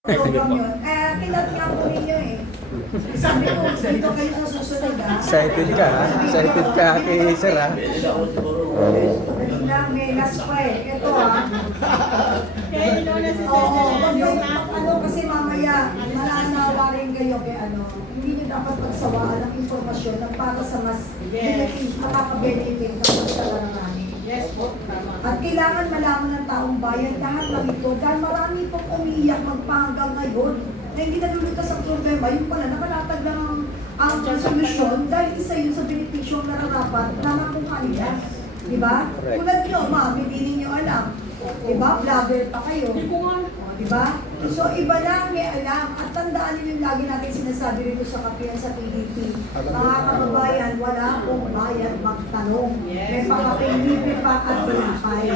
program yun. Kaya kinat nga po ninyo eh. Sabi ko, dito kayo sa susunod ha. Excited ka, ha? Excited ka kay Sir, ha? Yun lang, may last pa eh. Ito ha. Kaya inuna si Oo, Senator ano kasi mamaya, mananawa rin kayo kay ano. Hindi nyo dapat pagsawaan ng informasyon na para sa mas makaka-benefit kapag sa laranganin. Yes po, tama. At kailangan malaman ng taong bayan lahat ng ito dahil marami pong umiiyak magpahanggang ngayon na hindi nalulutas ang problema. Yung pala, nakalatag lang ang solusyon dahil isa yun sa benepisyo na nararapat na makuha nila. Diba? Correct. Tulad nyo, ma'am, hindi ninyo alam. Diba? Vlogger pa kayo. Diba? So, iba lang may alam. At tandaan niyo yung lagi natin sinasabi rito sa kapiyan sa PDP. Mga kababayan, wala pong bayad magtanong. May pakapilipi pa at pinakay.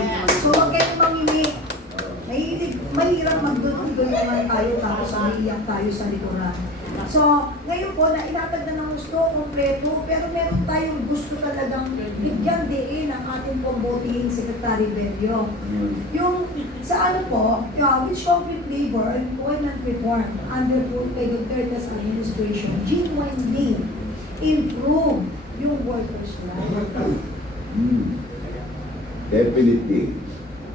So, huwag kayong mamimik. Mahirap magdulungan tayo tapos umiiyak tayo sa likuran. So, ngayon po, nailatag na ng gusto, kompleto, pero meron tayong gusto talagang bigyan din ng ating pambotihing Secretary Bello. Yung sa ano po, which concrete labor and employment reform under kay Duterte's administration, genuinely improve yung workers' rights. Definitely.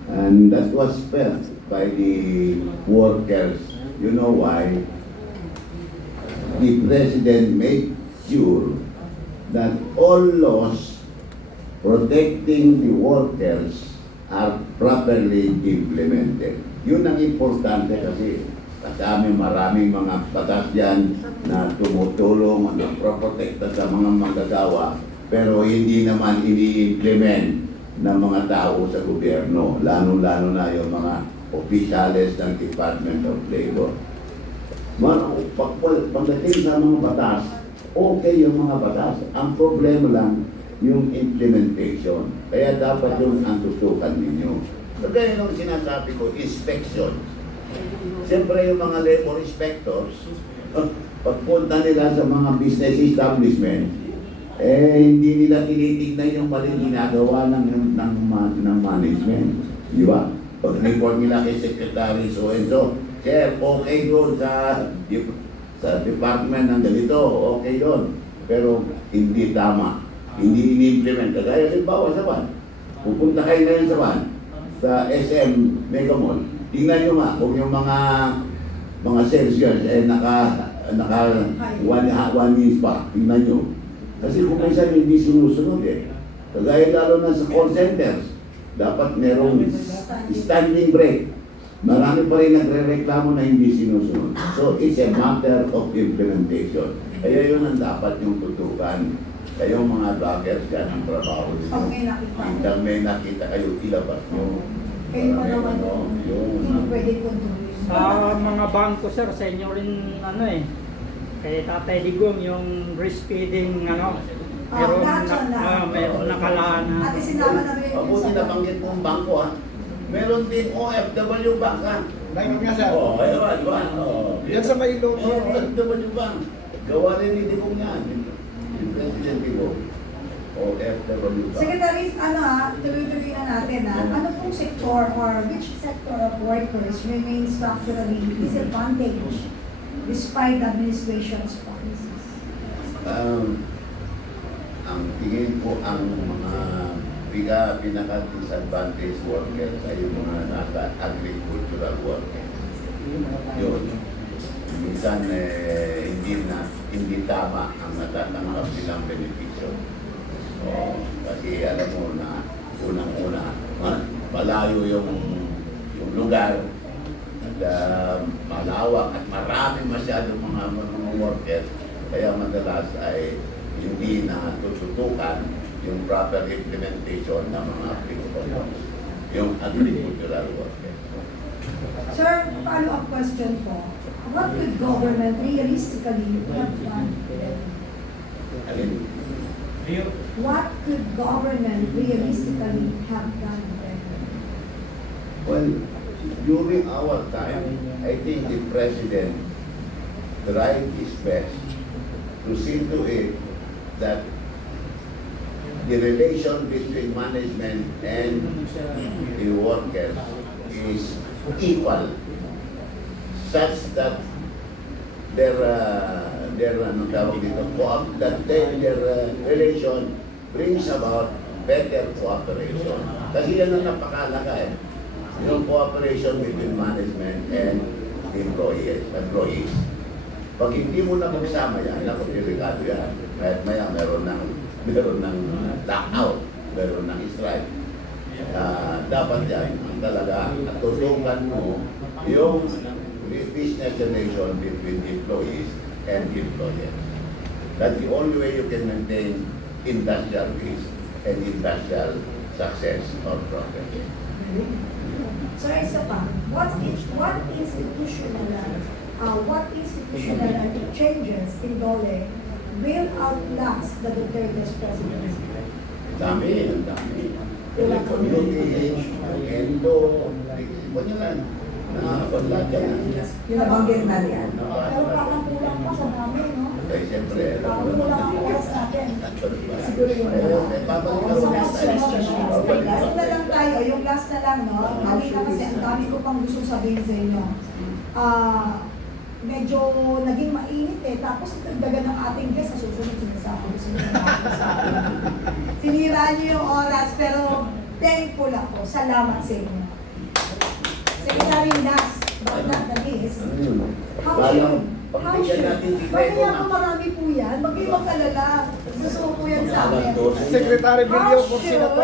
And that was felt by the workers. You know why? The president made sure that all laws protecting the workers are properly implemented. Yun ang importante kasi kasama maraming mga batas yan na tumutulong, nagproprotekta sa mga manggagawa, pero hindi naman ini-implement ng mga tao sa gobyerno, lalo-lalo na yung mga opisyales ng Department of Labor. Pagdating sa mga batas, okay yung mga batas. Ang problema lang, yung implementation. Kaya dapat yung ang tutukan ninyo. So kaya yung sinasabi ko, inspection. Siyempre yung mga labor inspectors, pagpunta nila sa mga business establishment, hindi nila tinitignan yung maling ginagawa ng management. Di ba? Pag-report nila kay Secretary so-and-so, Sir, okay doon sa department ng ganito, okay doon. Pero hindi tama. Hindi ini-implement. Kaya halimbawa sa van, pupunta kayo ngayon sa van, sa SM Mega Mall, tingnan nyo nga kung yung mga sales yun, naka one inch pa, tingnan nyo. Kasi kung minsan hindi sinusunod Kagaya lalo na sa call centers, dapat merong standing break. Marami pa rin nagre-reklamo na hindi sinusunod. So it's a matter of implementation. Kaya yun ang dapat yung tutukan. Kayong mga vloggers dyan ang trabaho nyo. Pag may nakita. Hanggang may nakita kayo, ilabas nyo. Kayo pa naman yung pwede kontrolin. Sa mga bangko sir, sa inyo rin kay Tatay Digong yung breastfeeding meron meron nakalaan na. Ate sinama na rin Mabuti na banggit mong bangko Meron din OFW Bank Meron nga, sir. Oo, ayun, Yan sa may logo. OFW Bank. Gawa rin ni Digong yan. Yung President Digong. OFW Bank. Secretary, tuloy-tuloy na natin Ano pong sector or which sector of workers remains structurally disadvantaged despite the administration's policies? Ang tingin ko ang mga pinaka-disadvantaged workers ay yung mga nasa agricultural workers. Yun. Minsan hindi tama ang natatanggap nilang benepisyo. Kasi alam mo na unang-una, malayo yung lugar at malawak at marami masyadong mga workers. Kaya madalas ay hindi na tututukan yung proper implementation ng mga agricultural, yung agricultural workers. Sir, follow-up question po. What could government realistically have done? Alin? What could government realistically have done? Well, during our time, I think the President tried his best to see to it that the relation between management and the workers is equal. such that their ano tawag dito, their relation brings about better cooperation. Kasi yan ang napakalaga eh. Yung cooperation between management and employees. Pag hindi mo na magsama yan, naku, delikado yan. Kahit maya meron ng lockout, meron ng strike. Dapat yan, ang talaga, tutukan mo yung business relation between employees and employers. That's the only way you can maintain industrial peace and industrial success or progress. Sir, isa pa, what institutional changes in Dole will outlast the Duterte's presidency? Dami. Community, endo, ipon nyo lang. Nakakapaglag ka na. Yung nabanggit na yan. Pero parang kulang pa sa dami, no? Eh, siyempre, Parang kulang ang oras natin. Siguro yun. Last na lang tayo, yung last na lang, no? Halika kasi ang dami ko pang gusto sabihin sa inyo. Medyo naging mainit eh. Tapos dagdagan ng ating guest, sa susunod sinasabi ko sa sinira niyo yung oras, pero thankful ako. Salamat sa inyo. Secretary last, but not the least, how should? Bakit ako marami po yan? Mag-iwag kalala. Gusto ko po yan sa amin. Secretary How Bilio, kung should sino to?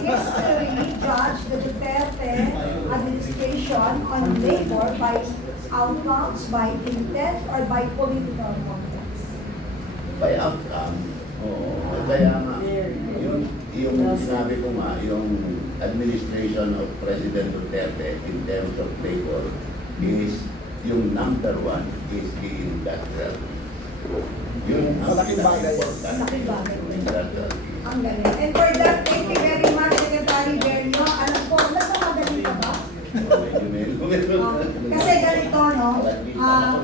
history judge the Duterte administration on labor by outcomes, by intent, or by political contacts? By outcome, kaya nga, yung sinabi ko nga, yung administration of President Duterte in terms of labor is yung number one is the industrial. Yun ang Malaking bagay. pinaka-important. Malaking bagay. Industrial. Ang galing. And for that, thank you very much, Secretary Berlio. Alam ko, nagmamadali ka ba? Kasi ganito, no?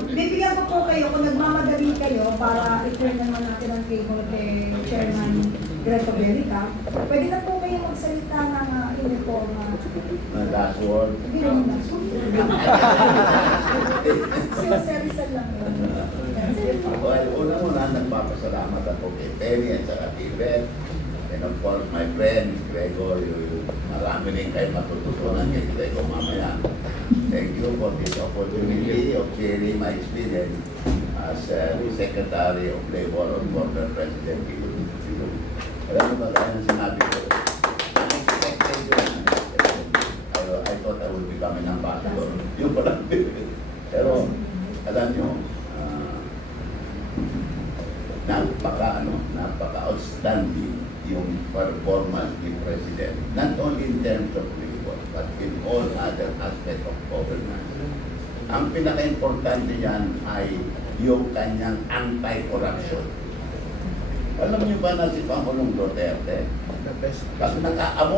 Bibigyan ko po kayo, kung nagmamadali kayo, para i-turn naman natin ang table kay Chairman Greco Belica, pwede na po kayo magsalita ng uniform. Last word. Hindi naman na. Serisan lang yun. Well, una-una, nagpapasalamat ako kay Penny at saka kay Beth. And of course, my friend, Gregor, marami rin kayo matututunan kay Gregor mamaya. Thank you for this opportunity of sharing my experience as Secretary of Labor on former President Pilo. Alam mo ba, kaya nang sinabi ko, unexpected yun. I thought I would become an ambassador. Yung pala. Pero, alam nyo, napaka-outstanding yung performance ni President, not only in terms of labor, but in all other aspects of governance. Ang pinaka-importante yan ay yung kanyang anti-corruption. Alam niyo ba na si Pangulong Duterte, The best. pag naka-amo